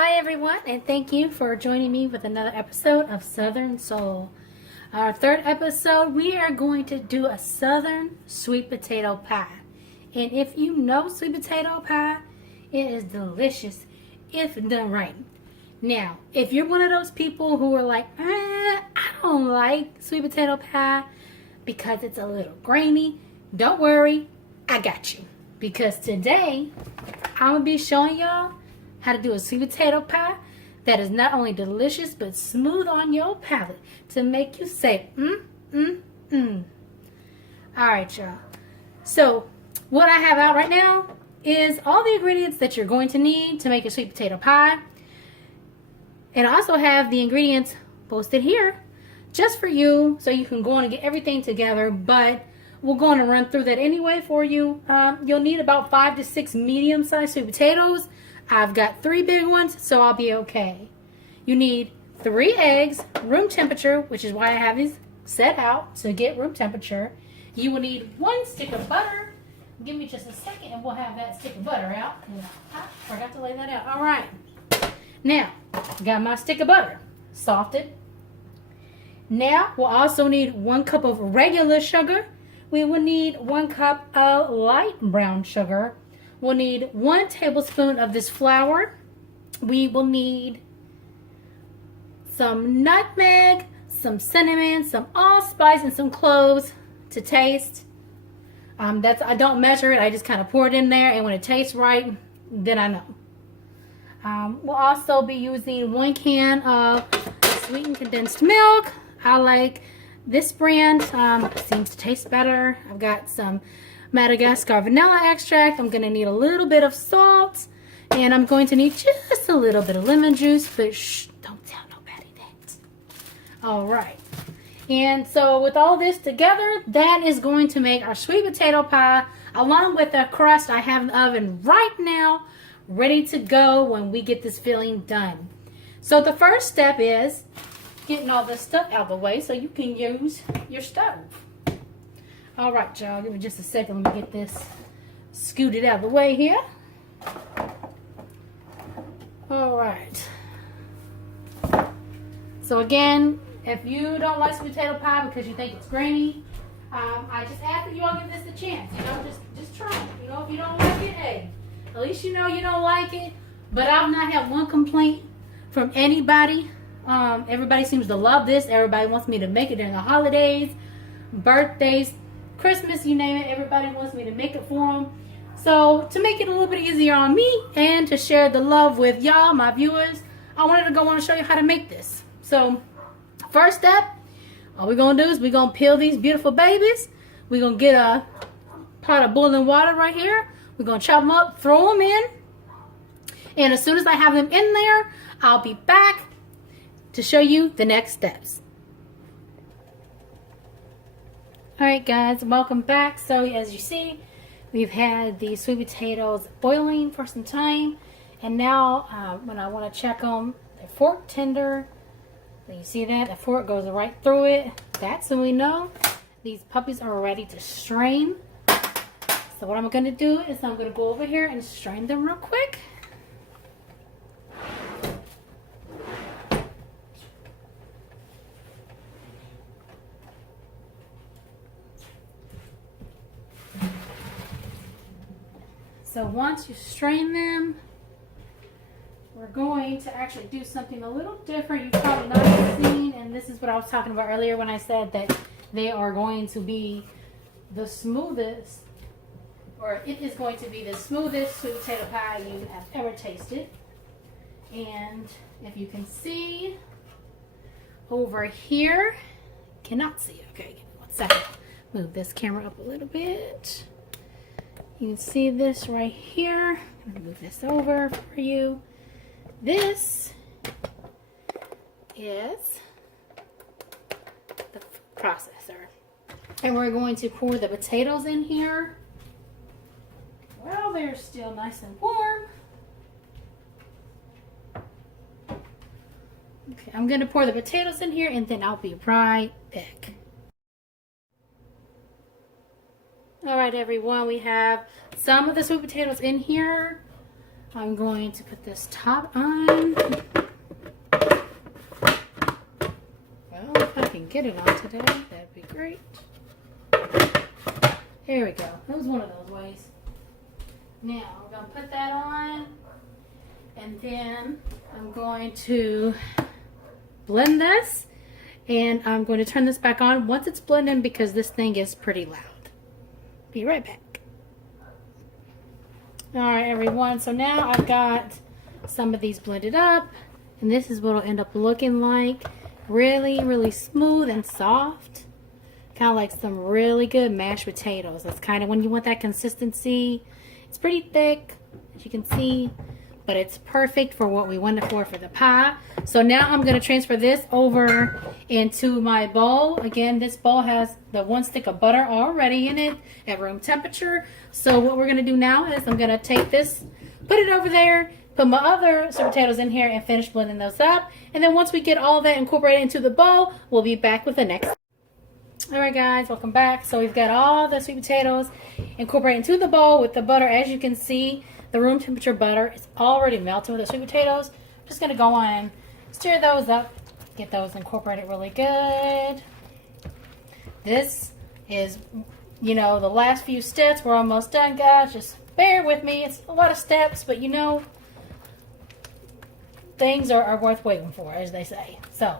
Hi everyone, and thank you for joining me with another episode of Southern Soul. Our third episode, we are going to do a Southern sweet potato pie. And if you know sweet potato pie, it is delicious if done right. Now, if you're one of those people who are like, I don't like sweet potato pie because it's a little grainy, don't worry, I got you. Because today, I'm going to be showing y'all how to do a sweet potato pie that is not only delicious but smooth on your palate to make you say Alright, y'all. So what I have out right now is all the ingredients that you're going to need to make a sweet potato pie. And I also have the ingredients posted here just for you so you can go on and get everything together, but we're going to run through that anyway for you. You'll need about 5 to 6 medium-sized sweet potatoes. I've got 3 big ones, so I'll be okay. You need 3 eggs, room temperature, which is why I have these set out to get room temperature. You will need 1 stick of butter. Give me just a second and we'll have that stick of butter out. I forgot to lay that out. All right. Now, got my stick of butter salted. Now, we'll also need 1 cup of regular sugar. We will need 1 cup of light brown sugar. We'll need 1 tablespoon of this flour. We will need some nutmeg, some cinnamon, some allspice, and some cloves to taste. I don't measure it. I just kind of pour it in there, and when it tastes right, then I know. We'll also be using 1 can of sweetened condensed milk. I like this brand. Seems to taste better. I've got some Madagascar vanilla extract. I'm going to need a little bit of salt, and I'm going to need just a little bit of lemon juice, but shh, don't tell nobody that. All right. And so with all this together, that is going to make our sweet potato pie, along with the crust I have in the oven right now, ready to go when we get this filling done. So the first step is getting all this stuff out of the way so you can use your stove. All right, y'all, give me just a second. Let me get this scooted out of the way here. All right. So again, if you don't like sweet potato pie because you think it's grainy, I just ask that you all give this a chance. You know, just try it. You know, if you don't like it, hey, at least you know you don't like it. But I've not had one complaint from anybody. Everybody seems to love this. Everybody wants me to make it during the holidays, birthdays, Christmas, you name it. Everybody wants me to make it for them. So to make it a little bit easier on me and to share the love with y'all, my viewers, I wanted to go on and show you how to make this. So first step, all we're going to do is we're going to peel these beautiful babies. We're going to get a pot of boiling water right here. We're going to chop them up, throw them in. And as soon as I have them in there, I'll be back to show you the next steps. Alright guys, welcome back. So as you see, we've had the sweet potatoes boiling for some time, and now when I want to check them, they're fork tender. You see that? The fork goes right through it. That's when we know these puppies are ready to strain. So what I'm going to do is I'm going to go over here and strain them real quick. So once you strain them, we're going to actually do something a little different you've probably not seen, and this is what I was talking about earlier when I said that they are going to be the smoothest, or it is going to be the smoothest sweet potato pie you have ever tasted. And if you can see over here, cannot see, okay, give me 1 second. Move this camera up a little bit. You can see this right here. I'm going to move this over for you. This is the processor. And we're going to pour the potatoes in here. Well, they're still nice and warm. Okay, I'm going to pour the potatoes in here and then I'll be right back. Alright everyone, we have some of the sweet potatoes in here. I'm going to put this top on. Well, if I can get it on today, that'd be great. There we go. That was one of those ways. Now, we're going to put that on. And then I'm going to blend this. And I'm going to turn this back on once it's blending because this thing is pretty loud. Be right back. Alright everyone, so now I've got some of these blended up. And this is what it'll end up looking like. Really, really smooth and soft. Kind of like some really good mashed potatoes. That's kind of when you want that consistency. It's pretty thick, as you can see. But it's perfect for what we want it for the pie. So now I'm going to transfer this over into my bowl. Again, this bowl has the 1 stick of butter already in it at room temperature. So what we're going to do now is I'm going to take this, put it over there, put my other sweet potatoes in here and finish blending those up. And then once we get all that incorporated into the bowl, we'll be back with the next. Alright guys, welcome back. So we've got all the sweet potatoes incorporated into the bowl with the butter. As you can see, the room temperature butter is already melted with the sweet potatoes. I'm just going to go on and stir those up. Get those incorporated really good. This is, you know, the last few steps. We're almost done, guys. Just bear with me. It's a lot of steps, but you know, things are worth waiting for, as they say. So,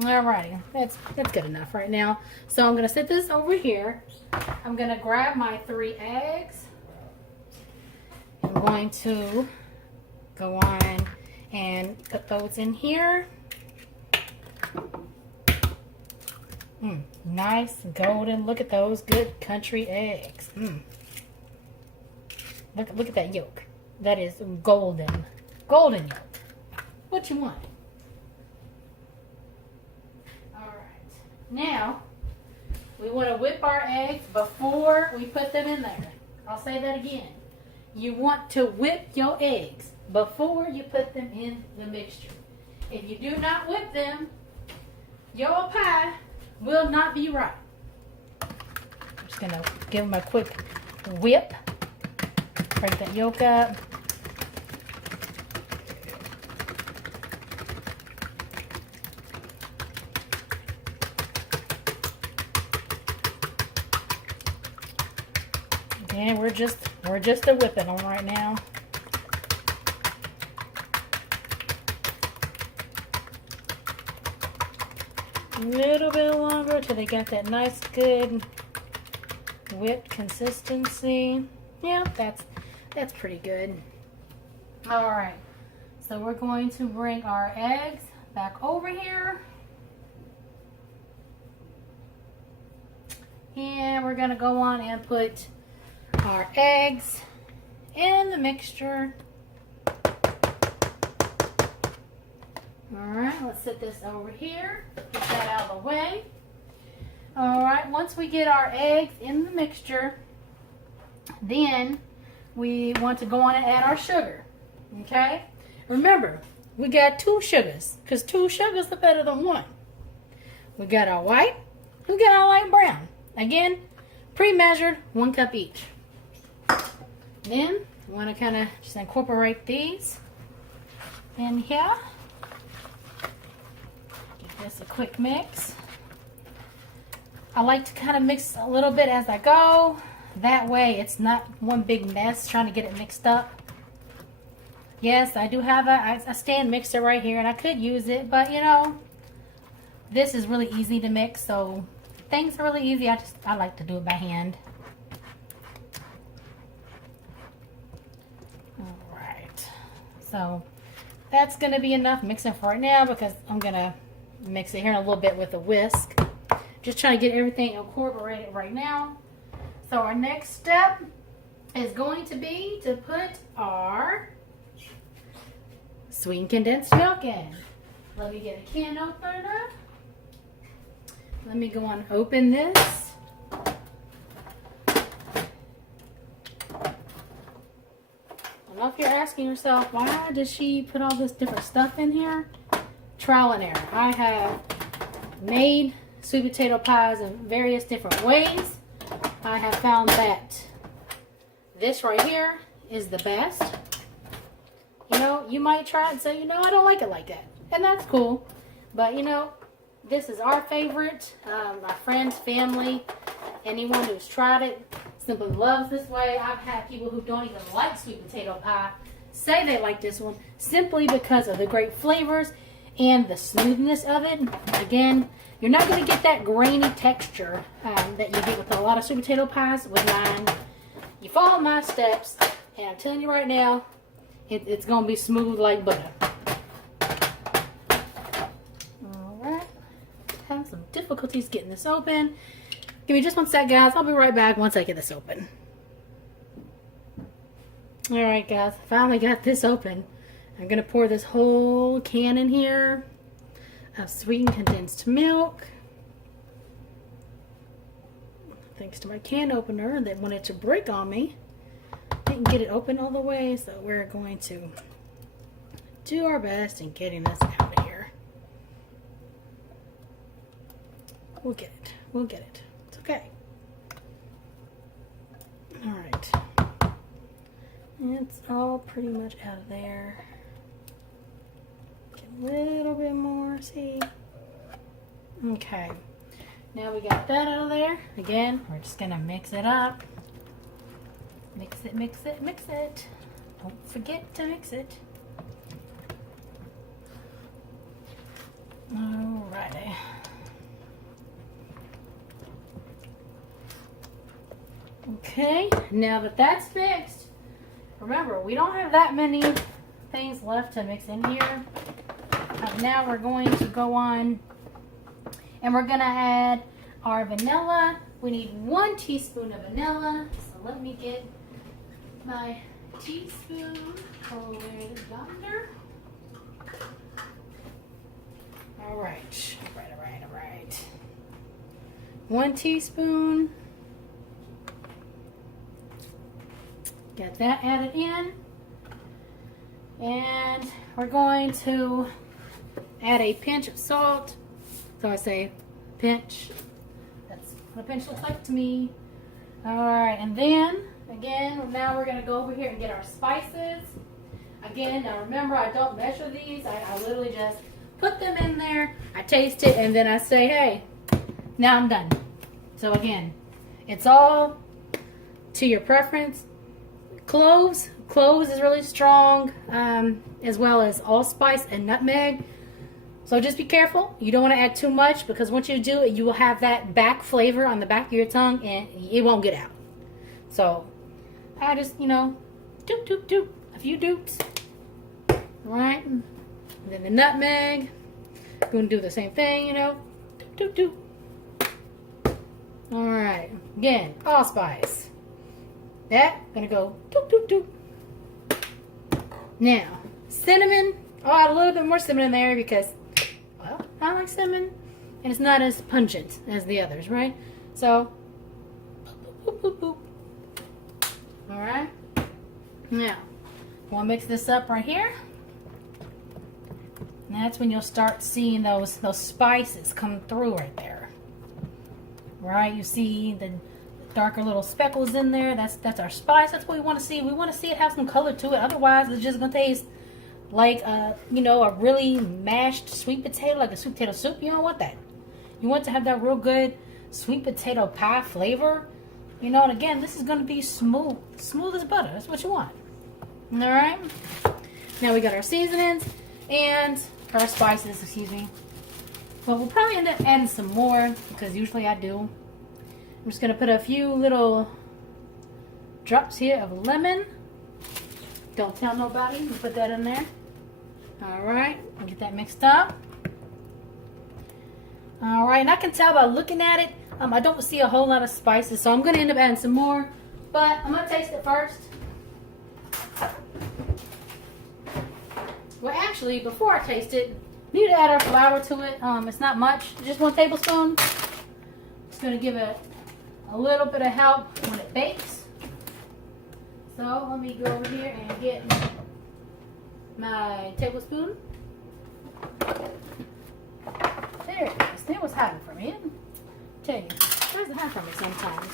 alrighty. That's good enough right now. So I'm going to set this over here. I'm going to grab my 3 eggs. I'm going to go on and put those in here. Nice golden. Look at those good country eggs. Look at that yolk. That is golden. Golden yolk. What you want? Alright. Now, we want to whip our eggs before we put them in there. I'll say that again. You want to whip your eggs before you put them in the mixture. If you do not whip them, your pie will not be right. I'm just going to give them a quick whip. Break that yolk up. Again, we're just a whipping them right now. A little bit longer till they got that nice good whipped consistency. Yeah, that's pretty good. All right, so we're going to bring our eggs back over here. And we're gonna go on and put our eggs in the mixture. Alright, let's set this over here. Get that out of the way. Alright, once we get our eggs in the mixture, then we want to go on and add our sugar. Okay? Remember, we got 2 sugars, because 2 sugars are better than 1. We got our white, we got our light brown. Again, pre-measured, 1 cup each. Then, we want to kind of just incorporate these in here. Give this a quick mix. I like to kind of mix a little bit as I go. That way, it's not one big mess trying to get it mixed up. Yes, I do have a stand mixer right here, and I could use it, but you know, this is really easy to mix, so things are really easy. I like to do it by hand. Alright, so that's going to be enough mixing for right now because I'm going to mix it here in a little bit with a whisk. Just trying to get everything incorporated right now. So our next step is going to be to put our sweetened condensed milk in. Let me get a can opener. Let me go on and open this. I don't know if you're asking yourself, why does she put all this different stuff in here? Trial and error. I have made sweet potato pies in various different ways. I have found that this right here is the best. know, you might try it and say, you know, I don't like it like that. And that's cool. But, you know, this is our favorite. My friends, family, anyone who's tried it simply loves this way. I've had people who don't even like sweet potato pie say they like this one simply because of the great flavors and the smoothness of it. Again, you're not going to get that grainy texture that you get with a lot of sweet potato pies. With mine, you follow my steps, and I'm telling you right now, it's going to be smooth like butter. Alright, having some difficulties getting this open. Give me just one sec, guys. I'll be right back once I get this open. Alright, guys, finally got this open. I'm going to pour this whole can in here of sweetened condensed milk. Thanks to my can opener that wanted to break on me. Didn't get it open all the way, so we're going to do our best in getting this out of here. We'll get it. We'll get it. It's okay. Alright. It's all pretty much out of there. Get a little bit more, see? Okay. Now we got that out of there. Again, we're just gonna mix it up. Mix it, mix it, mix it. Don't forget to mix it. Alrighty. Okay, now that that's mixed, remember, we don't have that many things left to mix in here. Now we're going to go on and we're going to add our vanilla. We need 1 teaspoon of vanilla. So let me get my teaspoon over yonder. Alright, alright. 1 teaspoon. Get that added in. And we're going to add a pinch of salt. So I say pinch. That's what a pinch looks like to me. Alright, and then, again, now we're going to go over here and get our spices. Again, now remember, I don't measure these. I literally just put them in there. I taste it, and then I say, hey, now I'm done. So again, it's all to your preference. Cloves is really strong, as well as allspice and nutmeg. So just be careful. You don't want to add too much, because once you do it, you will have that back flavor on the back of your tongue, and it won't get out. So I just, you know, doop, doop, doop, a few doops. Right? And then the nutmeg. Going to do the same thing, you know. Doop, doop, doop. Alright. Again, allspice. That, gonna go doop, doop, doop. Now, cinnamon. I'll add a little bit more cinnamon in there because, well, I like cinnamon. And it's not as pungent as the others, right? So, boop, boop, boop, boop. Alright. Now, we'll mix this up right here. And that's when you'll start seeing those spices come through right there. Right? You see the darker little speckles in there. That's our spice. That's what we want to see. We want to see it have some color to it. Otherwise, it's just gonna taste like you know, a really mashed sweet potato, like a sweet potato soup. You don't want that. You want to have that real good sweet potato pie flavor. You know, and again, this is gonna be smooth as butter. That's what you want. All right. Now we got our seasonings and our spices. Excuse me. But we'll probably end up adding some more because usually I do. I'm just going to put a few little drops here of lemon. Don't tell nobody. You put that in there. Alright. Get that mixed up. Alright. And I can tell by looking at it, I don't see a whole lot of spices. So I'm going to end up adding some more. But I'm going to taste it first. Well, actually, before I taste it, we need to add our flour to it. It's not much. Just 1 tablespoon. It's going to give it a little bit of help when it bakes. So let me go over here and get my tablespoon. There it is. It was hiding from me. Tell you, it doesn't hide from me sometimes.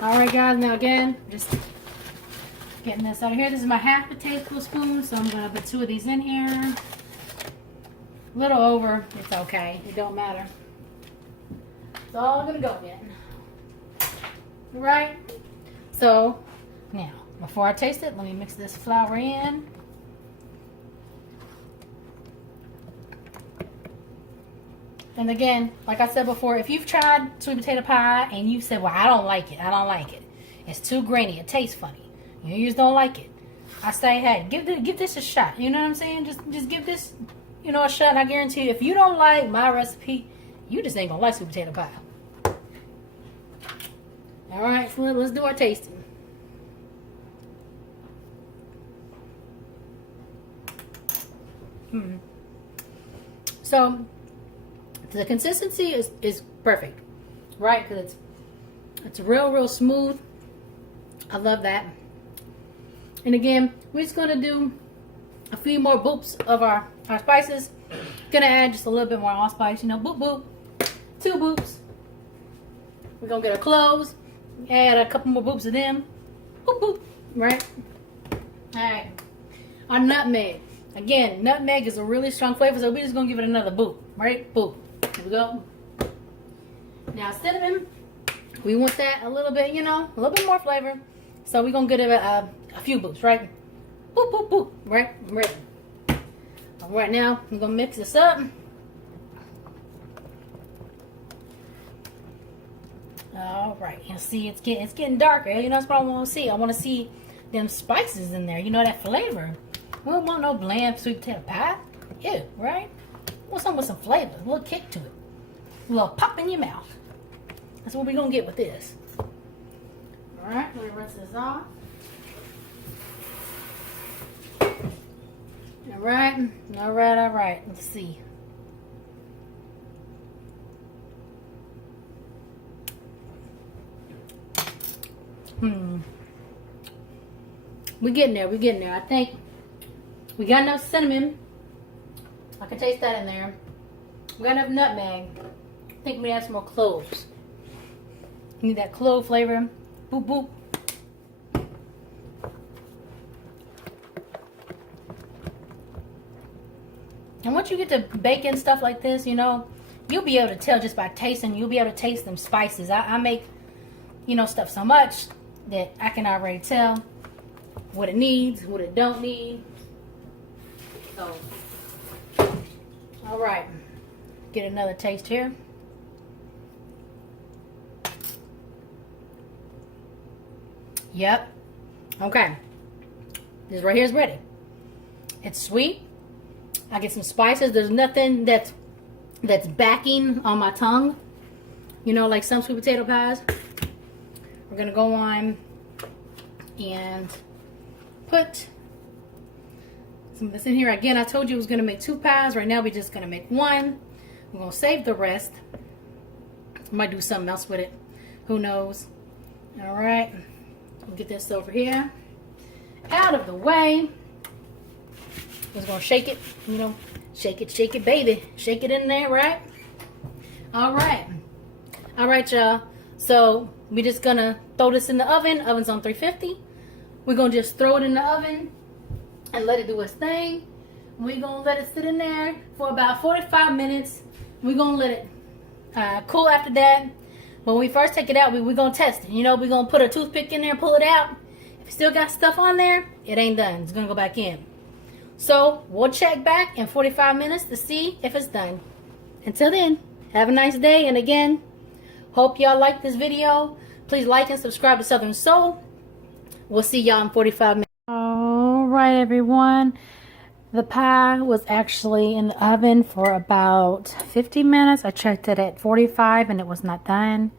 All right, guys. Now again, just Getting this out of here. This is my half a tablespoon, so I'm going to put 2 of these in here. A little over. It's okay. It don't matter. It's all going to go in. Right? So, now, before I taste it, let me mix this flour in. And again, like I said before, if you've tried sweet potato pie and you said, well, I don't like it. It's too grainy. It tastes funny. You just don't like it. I say, hey, give this a shot. You know what I'm saying? Just give this, a shot. And I guarantee you, if you don't like my recipe, you just ain't gonna like sweet potato pie. All right, so let's do our tasting. So the consistency is perfect, right? Because it's real smooth. I love that. And again, we're just gonna do a few more boops of our spices. Gonna add just a little bit more allspice, boop boop, 2 boops. We're gonna get our cloves, add a couple more boops of them, boop boop, right? All right, our nutmeg. Again, nutmeg is a really strong flavor, so we're just gonna give it another boop, right? Boop. Here we go. Now cinnamon, we want that a little bit, a little bit more flavor. So we're gonna give it a few boops, right? Boop, boop, boop, right? I'm ready. All right, now I'm gonna mix this up. All right, and see, it's getting darker. That's what I want to see. I want to see them spices in there. That flavor. We don't want no bland sweet potato pie. Ew, right? We want something with some flavor, a little kick to it, a little pop in your mouth. That's what we're gonna get with this. All right, let me rinse this off. All right. Let's see. We're getting there. I think we got enough cinnamon. I can taste that in there. We got enough nutmeg. I think we add some more cloves. Need that clove flavor. Boop, boop. And once you get to baking stuff like this, you'll be able to tell just by tasting. You'll be able to taste them spices. I make, stuff so much that I can already tell what it needs, what it don't need. So, all right. Get another taste here. Yep. Okay. This right here is ready. It's sweet. I get some spices. There's nothing that's backing on my tongue. Like some sweet potato pies. We're gonna go on and put some of this in here. Again, I told you I was gonna make 2 pies. Right now we're just gonna make 1. We're gonna save the rest. Might do something else with it. Who knows? All right. We'll get this over here out of the way. Just gonna shake it, shake it, baby. Shake it in there, right? All right, y'all. So we're just gonna throw this in the oven. Oven's on 350. We're gonna just throw it in the oven and let it do its thing. We're gonna let it sit in there for about 45 minutes. We're gonna let it cool after that. When we first take it out, we're gonna test it. We're gonna put a toothpick in there, pull it out. If it still got stuff on there, it ain't done. It's gonna go back in. So we'll check back in 45 minutes to see if it's done. Until then, have a nice day. And again, hope y'all like this video. Please like and subscribe to Southern Soul. We'll see y'all in 45 minutes. All right, everyone. The pie was actually in the oven for about 50 minutes. I checked it at 45 and it was not done.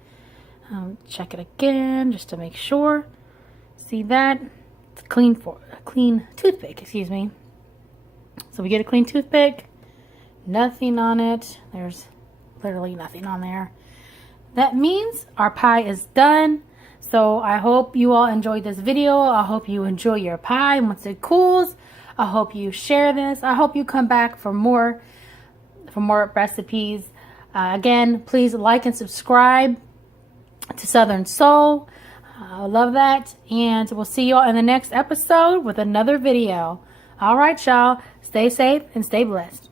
Check it again just to make sure. See that? It's a clean toothpick, excuse me. So we get a clean toothpick. Nothing on it. There's literally nothing on there. That means our pie is done. So I hope you all enjoyed this video. I hope you enjoy your pie once it cools. I hope you share this. I hope you come back for more recipes. Again, please like and subscribe to Southern Soul. I love that. And we'll see y'all in the next episode with another video. All right, y'all. Stay safe and stay blessed.